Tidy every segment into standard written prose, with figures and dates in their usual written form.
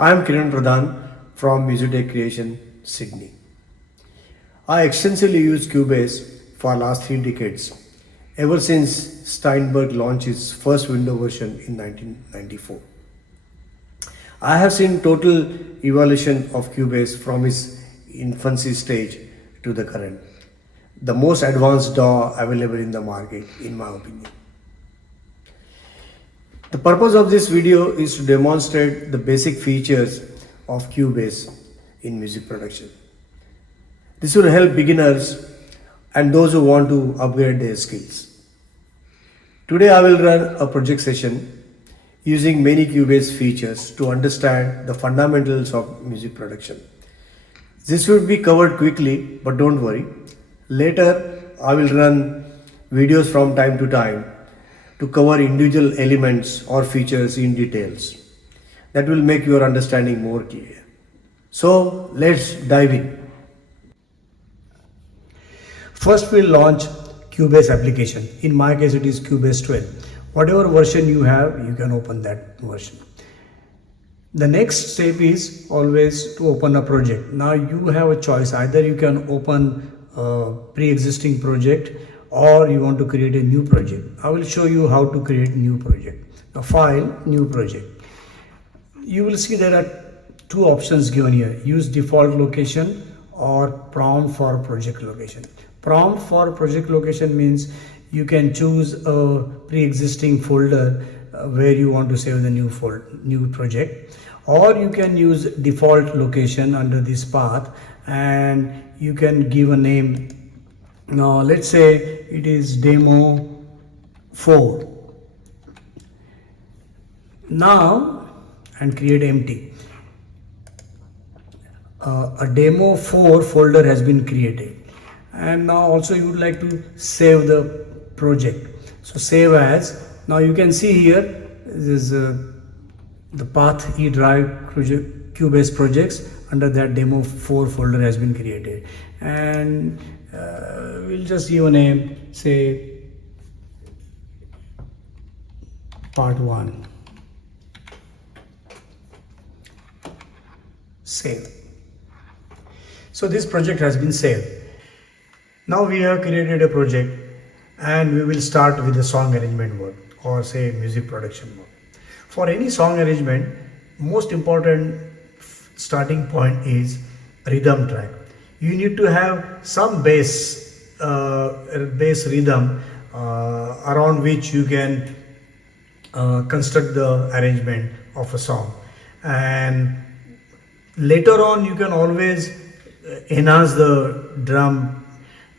I am Kiran Pradhan from Muzitek Creation, Sydney. I extensively use Cubase for last 3 decades, ever since Steinberg launched his first window version in 1994. I have seen total evolution of Cubase from its infancy stage to the current, the most advanced DAW available in the market, in my opinion. The purpose of this video is to demonstrate the basic features of Cubase in music production. This will help beginners and those who want to upgrade their skills. Today I will run a project session using many Cubase features to understand the fundamentals of music production. This will be covered quickly, but don't worry. Later I will run videos from time to time to cover individual elements or features in details. That will make your understanding more clear. So let's dive in. First we'll launch Cubase application. In my case it is Cubase 12. Whatever version you have, you can open that version. The next step is always to open a project. Now you have a choice. Either you can open a pre-existing project or you want to create a new project. I will show you how to create new project. Now file, new project. You will see there are two options given here. Use default location or prompt for project location. Prompt for project location means you can choose a pre-existing folder where you want to save the new project, or you can use default location under this path and you can give a name. Now let's say it is demo 4. Now, and create empty. A demo 4 folder has been created, and now also you would like to save the project. So save as. Now you can see here this is the path E drive Cubase projects. Under that demo 4 folder has been created, and we'll just give a name, say part 1. Save. So this project has been saved. Now we have created a project and we will start with the song arrangement work, or say music production work. For any song arrangement, most important starting point is rhythm track. You need to have some bass rhythm around which you can construct the arrangement of a song, and later on you can always enhance the drum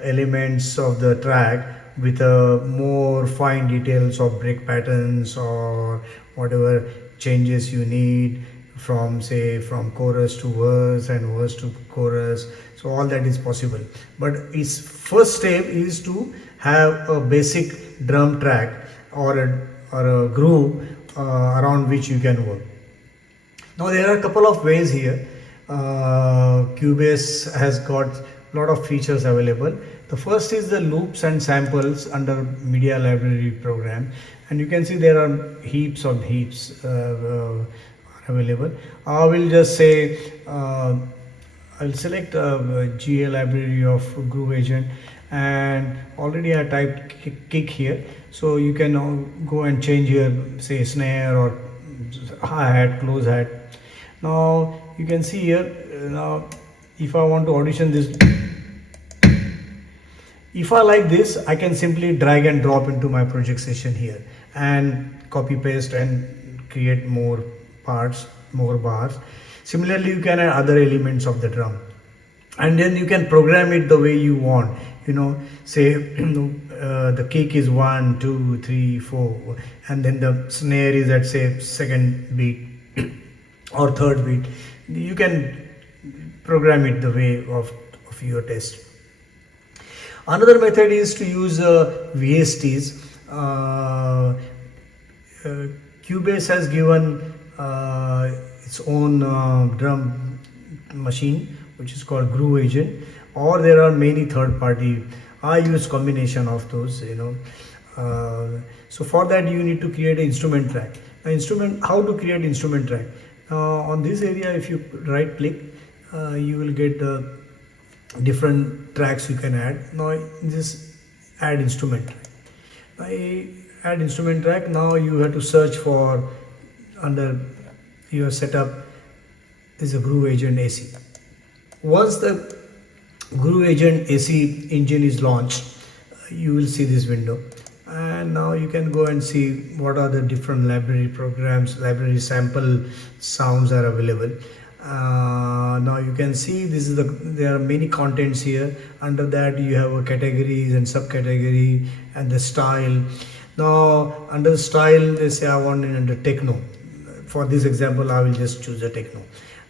elements of the track with more fine details of break patterns or whatever changes you need from chorus to verse and verse to chorus. So all that is possible, but its first step is to have a basic drum track or a groove around which you can work. Now there are a couple of ways here. Cubase has got a lot of features available. The first is the loops and samples under media library program, and you can see there are heaps available. I will just say I'll select GA library of Groove Agent, and already I typed kick here, so you can now go and change here, say snare or hi-hat, close hat. Now you can see here, now if I want to audition this, if I like this, I can simply drag and drop into my project session here and copy paste and create more parts, more bars. Similarly, you can add other elements of the drum, and then you can program it the way you want. Say the kick is 1, 2, 3, 4, and then the snare is at say second beat or third beat. You can program it the way of your taste. Another method is to use VSTs. Cubase has given its own drum machine which is called Groove Agent, or there are many third party. I use combination of those. So for that you need to create an instrument track. How to create instrument track? On this area, if you right click, you will get the different tracks you can add. Now this add instrument track. I add instrument track. Now you have to search for under your setup is a Groove Agent AC. Once the Groove Agent AC engine is launched, you will see this window, and now you can go and see what are the different library programs, library sample sounds are available. Now you can see this is there are many contents here. Under that you have a categories and subcategory and the style. Now under the style, they say I want it under techno. For this example, I will just choose a techno.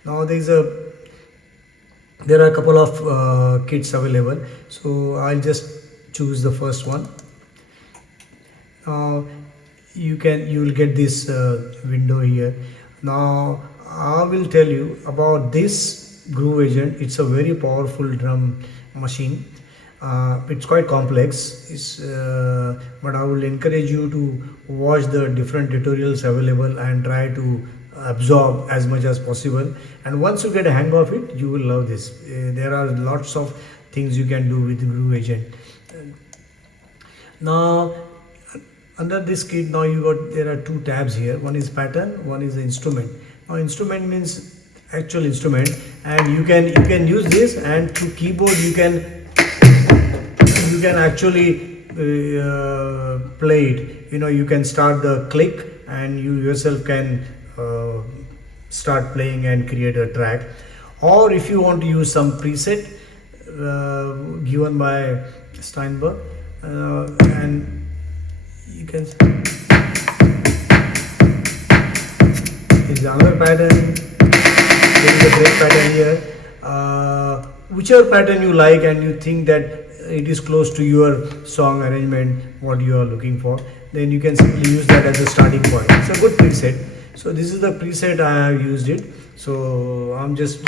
Now there are a couple of kits available, so I'll just choose the first one. Now you will get this window here. Now I will tell you about this Groove Agent. It's a very powerful drum machine. It's quite complex, but I will encourage you to watch the different tutorials available and try to absorb as much as possible. And once you get a hang of it, you will love this. There are lots of things you can do with Groove Agent. Now under this kit, now there are two tabs here. One is pattern, one is the instrument. Now instrument means actual instrument, and you can use this, and through keyboard you can actually play it. You can start the click, and you yourself can start playing and create a track. Or if you want to use some preset given by Steinberg, and you can is another pattern. There is a break pattern here. Whichever pattern you like and you think that it is close to your song arrangement, what you are looking for, then you can simply use that as a starting point. It's a good preset. So this is the preset I have used it. So I'm just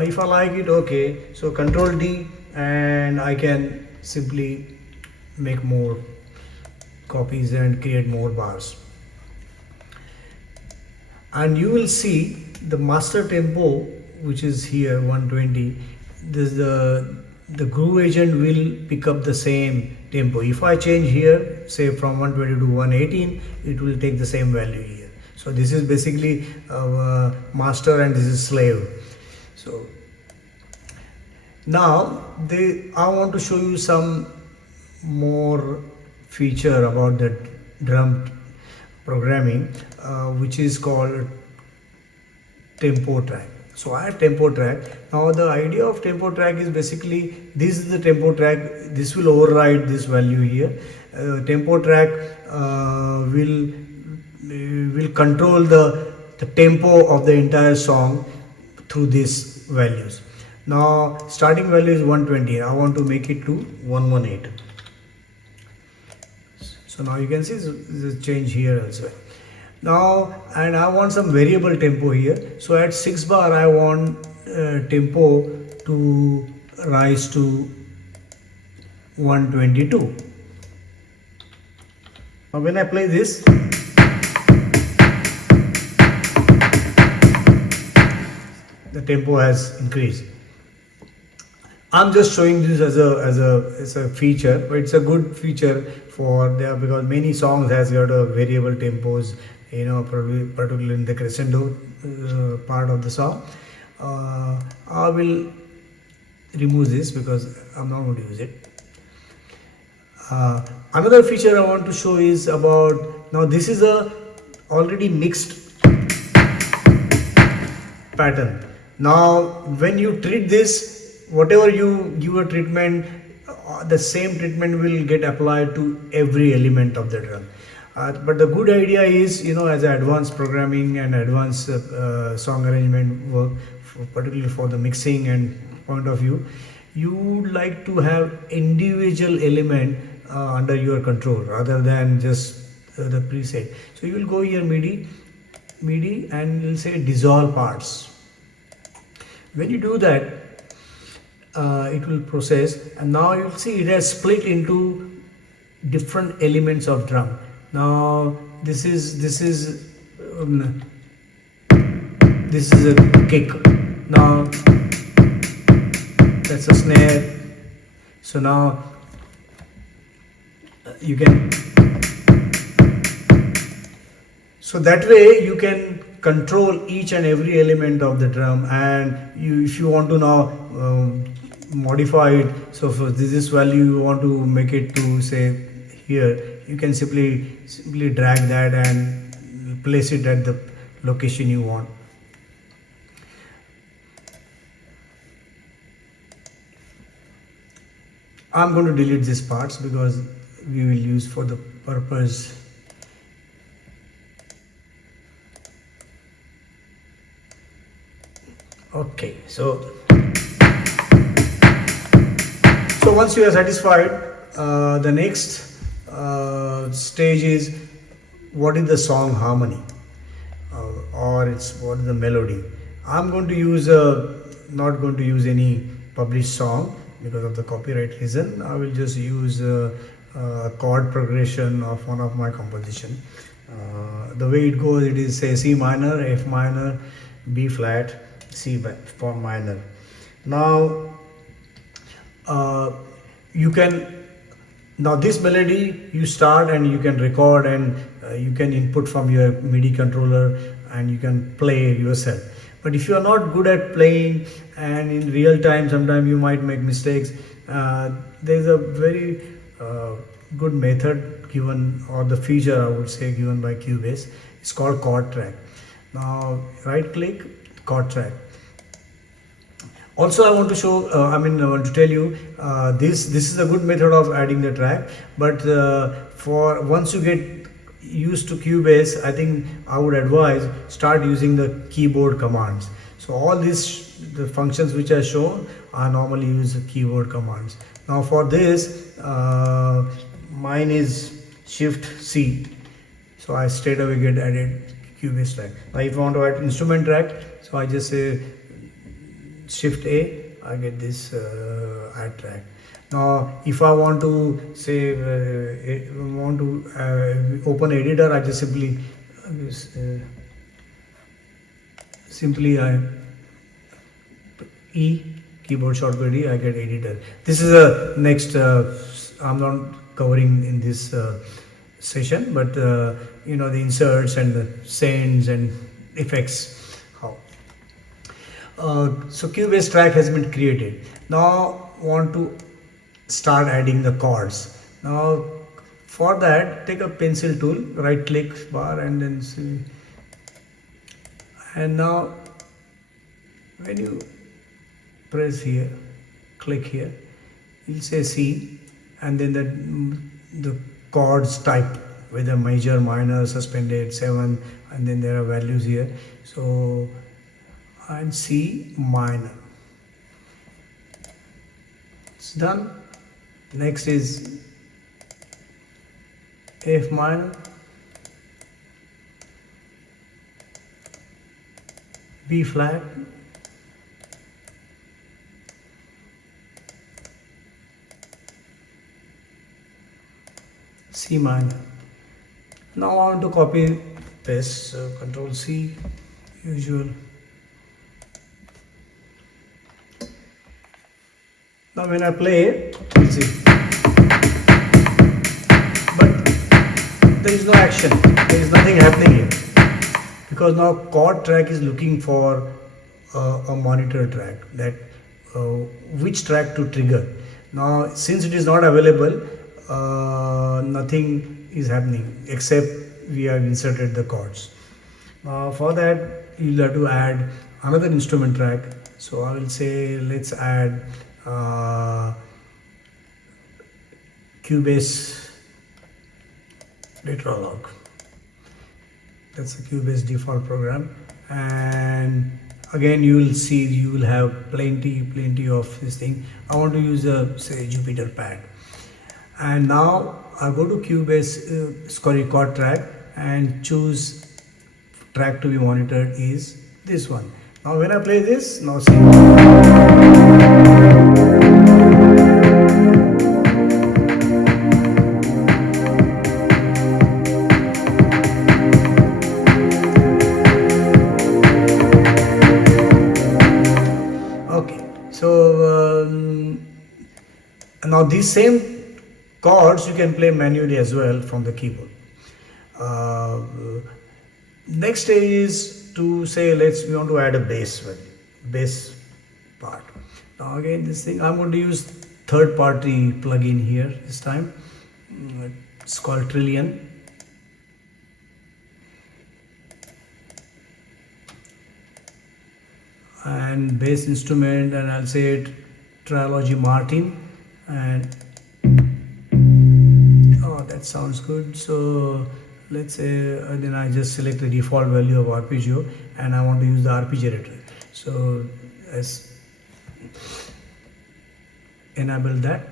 if I like it, okay. So Control D, and I can simply make more copies and create more bars. And you will see the master tempo, which is here 120. The Groove Agent will pick up the same tempo. If I change here, say from 120 to 118, it will take the same value here. So this is basically master and this is slave. So now I want to show you some more feature about the drum programming, which is called tempo track. So I have tempo track. Now the idea of tempo track is basically this is the tempo track. This will override this value here. Tempo track will control the tempo of the entire song through these values. Now starting value is 120. I want to make it to 118. So now you can see the change here as well. Now, and I want some variable tempo here. So at 6 bar I want tempo to rise to 122. Now when I play this, the tempo has increased. I'm just showing this as a feature, but it's a good feature for there because many songs has got a variable tempos, particularly in the crescendo part of the song. I will remove this because I'm not going to use it. Another feature I want to show is about, now this is a already mixed pattern. Now when you treat this, whatever you give a treatment, the same treatment will get applied to every element of the drum. But the good idea is, as advanced programming and advanced song arrangement work, particularly for the mixing and point of view, you would like to have individual element under your control rather than just the preset. So you will go here MIDI and you'll say dissolve parts. When you do that, it will process, and now you'll see it has split into different elements of drum. Now um, this is a kick. Now that's a snare. So now you can, so that way you can control each and every element of the drum, and you, if you want to now modify it, so for this value you want to make it to say here, you can simply drag that and place it at the location you want. I'm going to delete these parts because we will use for the purpose. Okay, so once you are satisfied, the next stage is what is the song harmony, or it's what is the melody. I'm going to use not going to use any published song because of the copyright reason. I will just use a chord progression of one of my composition. The way it goes, it is say C minor, F minor, B flat, C for minor. Now you can, now this melody you start and you can record, and you can input from your MIDI controller and you can play yourself. But if you are not good at playing and in real time, sometimes you might make mistakes, there is a very good method given, or the feature I would say given by Cubase. It's called chord track. Now right click, chord track. Also I want to show, I want to tell you, this is a good method of adding the track, but for once you get used to Cubase, I think I would advise start using the keyboard commands. So all these, the functions which I show, I normally use the keyboard commands. Now for this, mine is Shift C, so I straight away get added Cubase track. Now if I want to add instrument track, so I just say Shift A, I get this add track. Now if I want to say open editor, I just simply I E, keyboard shortcut E, I get editor. This is a next, I'm not covering in this session, but you know, the inserts and the sends and effects, how. So Cubase track has been created. Now want to start adding the chords. Now for that, take a pencil tool, right click bar, and then see, and now when you press here, click here, you'll say C, and then the chords type, whether major, minor, suspended, 7, and then there are values here. So and C minor, it's done. Next is F minor, B flat, C minor. Now I want to copy paste, so Control C, usual. Now when I play, you'll see, but there is no action, there is nothing happening here, because now chord track is looking for a monitor track, that which track to trigger. Now since it is not available, nothing is happening except we have inserted the chords. For that you'll have to add another instrument track. So I will say let's add Cubase Retrolog. That's a Cubase default program, and again you will see you will have plenty of this thing. I want to use a say Jupyter pad, and now I go to Cubase chord track and choose track to be monitored is this one. Now when I play this, now see, Now these same chords you can play manually as well from the keyboard. Uh, Next stage is to say we want to add a bass value, bass part. Now again this thing I'm going to use third party plugin here this time. It's called Trillion. And bass instrument, and I'll say it Trilogy Martin, and oh, that sounds good. So let's say then I just select the default value of arpeggio, and I want to use the arpeggiator. So as enable that.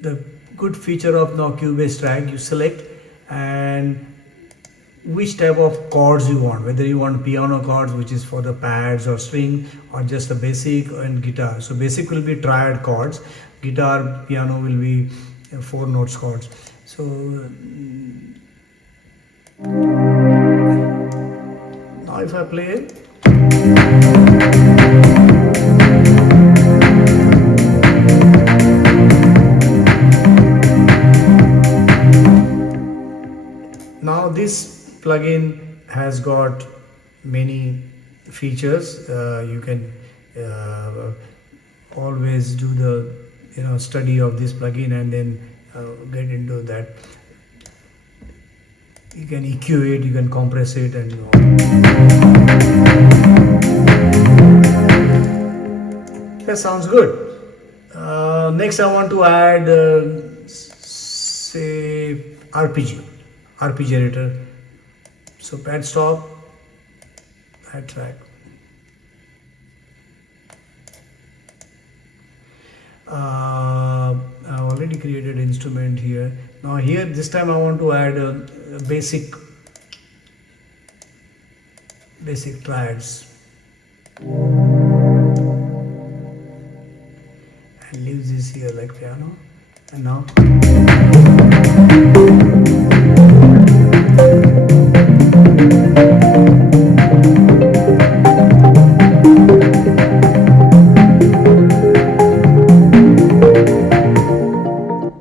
The good feature of now Cubase track, you select and which type of chords you want, whether you want piano chords, which is for the pads or string, or just a basic, and guitar. So basic will be triad chords, guitar, piano will be 4 notes chords. So now if I play it, now this plugin has got many features. You can always do the study of this plugin and then get into that. You can EQ it, you can compress it, and that sounds good. Next I want to add say arpeggiator. So pad stop, add track. I've already created instrument here. Now here this time I want to add a basic triads and leave this here like piano. And now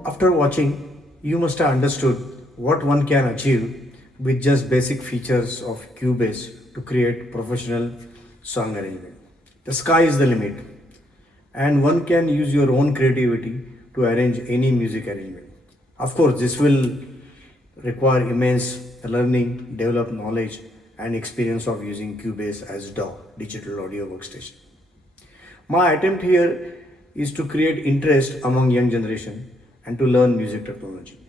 after watching, you must have understood what one can achieve with just basic features of Cubase to create professional song arrangement. The sky is the limit, and one can use your own creativity to arrange any music arrangement. Of course, this will require immense learning, develop knowledge, and experience of using Cubase as DAW, digital audio workstation. My attempt here is to create interest among young generation and to learn music technology.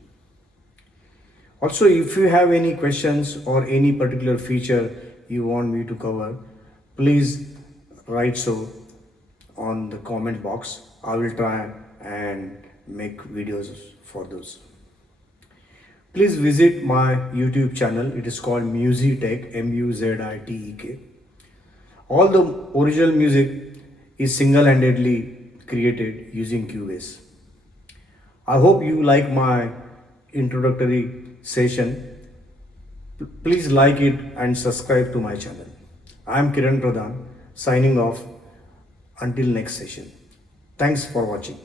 Also, if you have any questions or any particular feature you want me to cover, please write so on the comment box. I will try and make videos for those. Please visit my YouTube channel. It is called Muzitek, Muzitek. All the original music is single-handedly created using Cubase. I hope you like my introductory session. Please like it and subscribe to my channel. I am Kiran Pradhan signing off until next session. Thanks for watching.